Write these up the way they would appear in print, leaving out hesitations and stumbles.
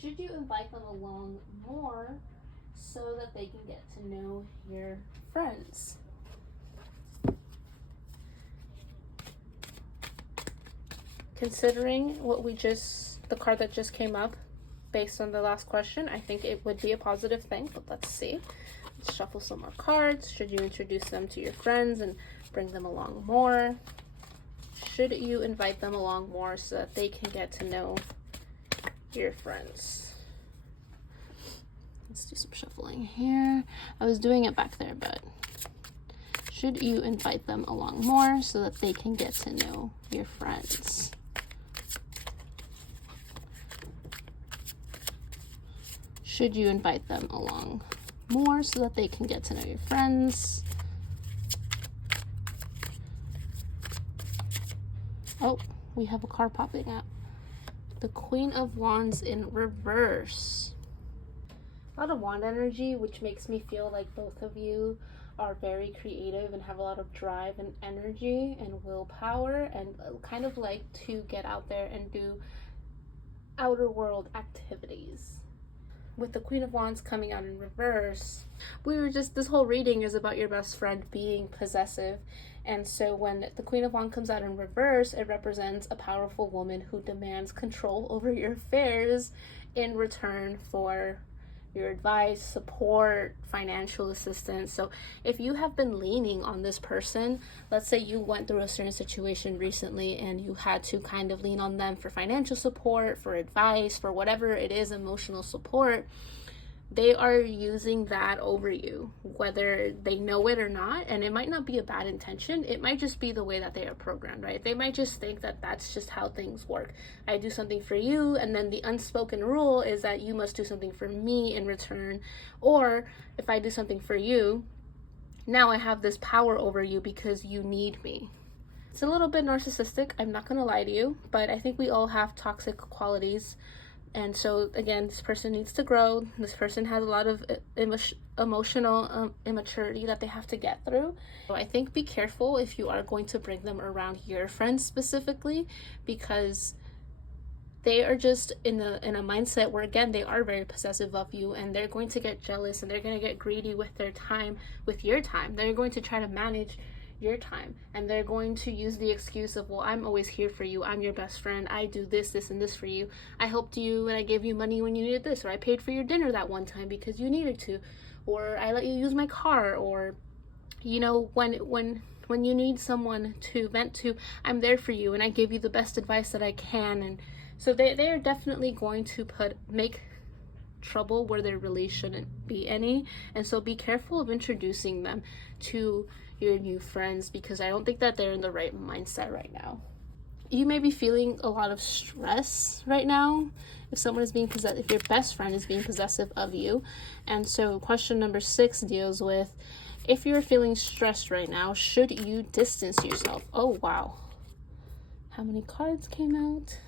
Should you invite them along more so that they can get to know your friends? Considering the card that just came up based on the last question, I think it would be a positive thing, but let's see. Let's shuffle some more cards. Should you introduce them to your friends and bring them along more? Should you invite them along more so that they can get to know your friends? Let's do some shuffling here. I was doing it back there, but should you invite them along more so that they can get to know your friends? Should you invite them along more so that they can get to know your friends? Oh, we have a card popping up. The Queen of Wands in reverse. A lot of wand energy, which makes me feel like both of you are very creative and have a lot of drive and energy and willpower and kind of like to get out there and do outer world activities. With the Queen of Wands coming out in reverse, this whole reading is about your best friend being possessive. And so when the Queen of Wands comes out in reverse, it represents a powerful woman who demands control over your affairs in return for your advice, support, financial assistance. So if you have been leaning on this person, let's say you went through a certain situation recently and you had to kind of lean on them for financial support, for advice, for whatever it is, emotional support, they are using that over you, whether they know it or not. And it might not be a bad intention. It might just be the way that they are programmed, right? They might just think that that's just how things work. I do something for you, and then the unspoken rule is that you must do something for me in return. Or if I do something for you, now I have this power over you because you need me. It's a little bit narcissistic, I'm not gonna lie to you, but I think we all have toxic qualities. And so again, this person needs to grow. This person has a lot of emotional immaturity that they have to get through. So I think be careful if you are going to bring them around your friends specifically, because they are just in a mindset where, again, they are very possessive of you, and they're going to get jealous and they're going to get greedy with their time, with your time. They're going to try to manage your time, and they're going to use the excuse of, well, I'm always here for you, I'm your best friend, I do this, this, and this for you, I helped you and I gave you money when you needed this, or I paid for your dinner that one time because you needed to, or I let you use my car, or when you need someone to vent to, I'm there for you and I give you the best advice that I can. And so they are definitely going to make trouble where there really shouldn't be any. And so be careful of introducing them to your new friends, because I don't think that they're in the right mindset right now. You may be feeling a lot of stress right now if if your best friend is being possessive of you. And so question number 6 deals with, if you're feeling stressed right now, should you distance yourself? Oh wow, how many cards came out?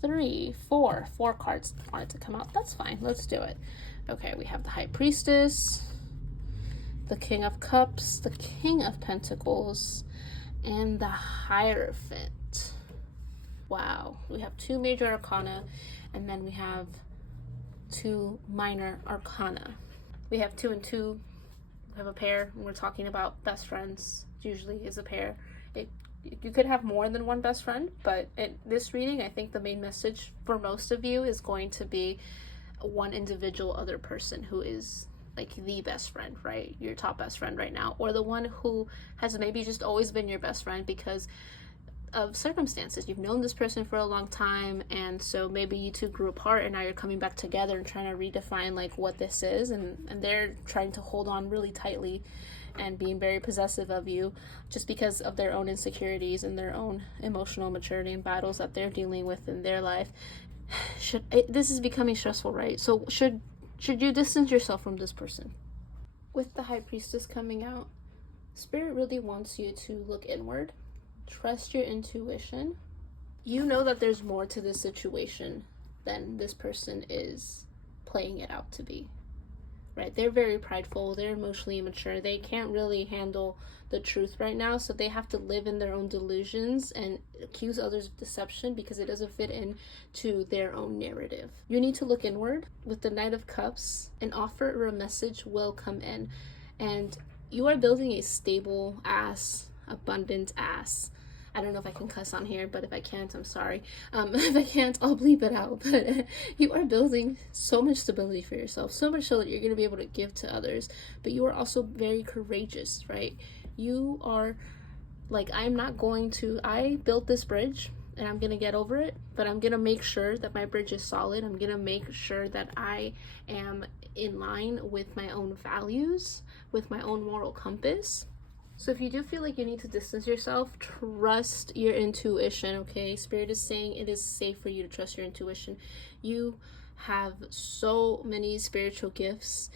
4 cards wanted to come out. That's fine, let's do it. Okay, we have the High Priestess, the King of Cups, the King of Pentacles, and the Hierophant. Wow, we have 2 major arcana, and then we have 2 minor arcana. We have 2 and 2. We have a pair, and we're talking about best friends. Usually is a pair. You could have more than one best friend, but in this reading, I think the main message for most of you is going to be one individual other person who is like the best friend, right? Your top best friend right now, or the one who has maybe just always been your best friend because of circumstances. You've known this person for a long time, and so maybe you two grew apart and now you're coming back together and trying to redefine like what this is, and they're trying to hold on really tightly and being very possessive of you just because of their own insecurities and their own emotional maturity and battles that they're dealing with in their life. This is becoming stressful, right? So should you distance yourself from this person? With the High Priestess coming out, Spirit really wants you to look inward, trust your intuition. You know that there's more to this situation than this person is playing it out to be. right? They're very prideful, they're emotionally immature, they can't really handle the truth right now, so they have to live in their own delusions and accuse others of deception because it doesn't fit into their own narrative. You need to look inward with the Knight of Cups. An offer or a message will come in, and you are building a stable ass, abundant ass. I don't know if I can cuss on here, but if I can't, I'm sorry. If I can't, I'll bleep it out. But you are building so much stability for yourself, so much so that you're going to be able to give to others. But you are also very courageous, right? You are like, I built this bridge and I'm going to get over it, but I'm going to make sure that my bridge is solid. I'm going to make sure that I am in line with my own values, with my own moral compass. So if you do feel like you need to distance yourself, trust your intuition, okay? Spirit is saying it is safe for you to trust your intuition. You have so many spiritual gifts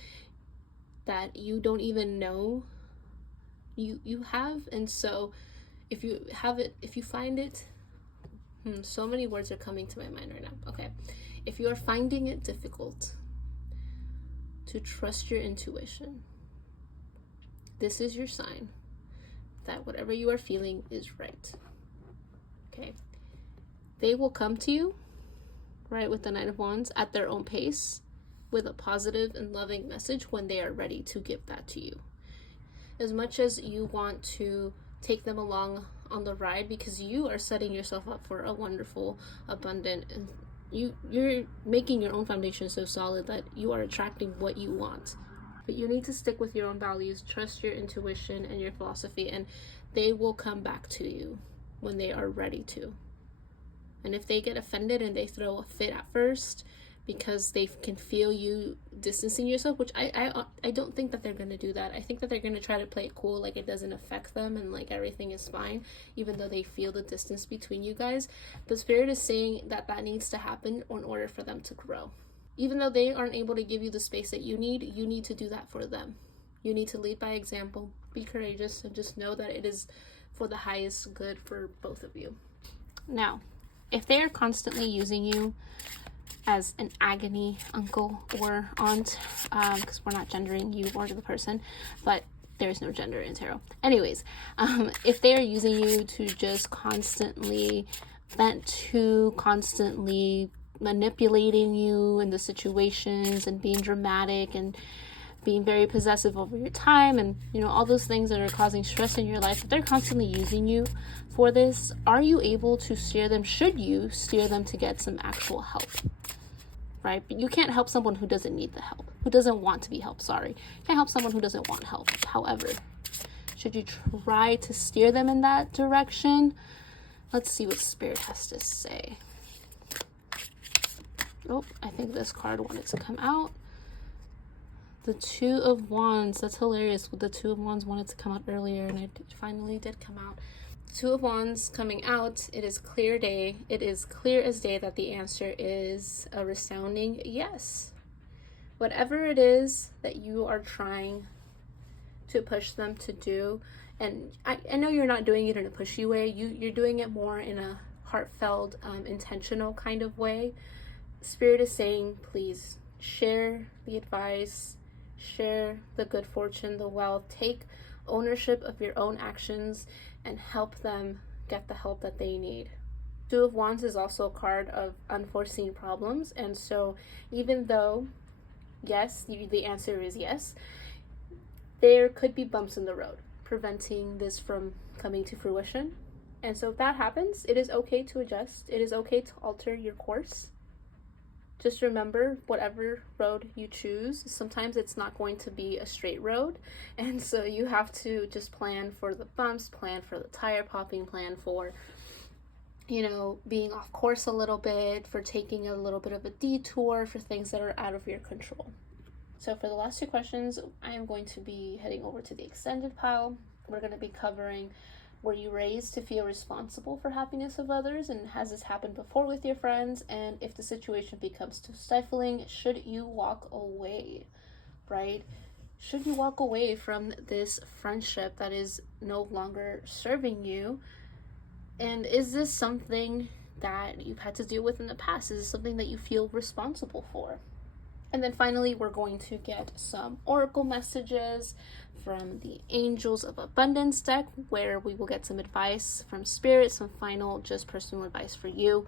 that you don't even know you have. And so if you have it, if you find it, so many words are coming to my mind right now. Okay. If you are finding it difficult to trust your intuition, this is your sign that whatever you are feeling is right. Okay. They will come to you, right, with the Knight of Wands at their own pace with a positive and loving message when they are ready to give that to you. As much as you want to take them along on the ride because you are setting yourself up for a wonderful, abundant, and you're making your own foundation so solid that you are attracting what you want. But you need to stick with your own values, trust your intuition and your philosophy, and they will come back to you when they are ready to. And if they get offended and they throw a fit at first because they can feel you distancing yourself, which I don't think that they're going to do that. I think that they're going to try to play it cool, like it doesn't affect them and like everything is fine, even though they feel the distance between you guys. The Spirit is saying that that needs to happen in order for them to grow. Even though they aren't able to give you the space that you need to do that for them. You need to lead by example, be courageous, and just know that it is for the highest good for both of you. Now, if they are constantly using you as an agony uncle or aunt, because we're not gendering you or the person, but there's no gender in tarot. Anyways, if they are using you to just constantly vent to, constantly manipulating you in the situations and being dramatic and being very possessive over your time and all those things that are causing stress in your life, if they're constantly using you for this, are you able to steer them? Should you steer them to get some actual help? Right? But you can't help someone who doesn't need the help, who doesn't want to be helped. Sorry, you can't help someone who doesn't want help. However, should you try to steer them in that direction? Let's see what Spirit has to say. Oh, I think this card wanted to come out. The Two of Wands. That's hilarious. The Two of Wands wanted to come out earlier, and it finally did come out. Two of Wands coming out. It is clear day. It is clear as day that the answer is a resounding yes. Whatever it is that you are trying to push them to do, and I know you're not doing it in a pushy way. You're doing it more in a heartfelt, intentional kind of way. Spirit is saying, please share the advice, share the good fortune, the wealth, take ownership of your own actions and help them get the help that they need. Two of Wands is also a card of unforeseen problems, and so even though yes, the answer is yes, there could be bumps in the road preventing this from coming to fruition. And so if that happens, it is okay to adjust. It is okay to alter your course. Just remember, whatever road you choose, sometimes it's not going to be a straight road. And so you have to just plan for the bumps, plan for the tire popping, plan for, being off course a little bit, for taking a little bit of a detour, for things that are out of your control. So for the last two questions, I am going to be heading over to the extended pile. We're going to be covering, were you raised to feel responsible for happiness of others? And has this happened before with your friends? And if the situation becomes too stifling, should you walk away, right? Should you walk away from this friendship that is no longer serving you? And is this something that you've had to deal with in the past? Is this something that you feel responsible for? And then finally, we're going to get some oracle messages from the Angels of Abundance deck, where we will get some advice from Spirit, some final just personal advice for you.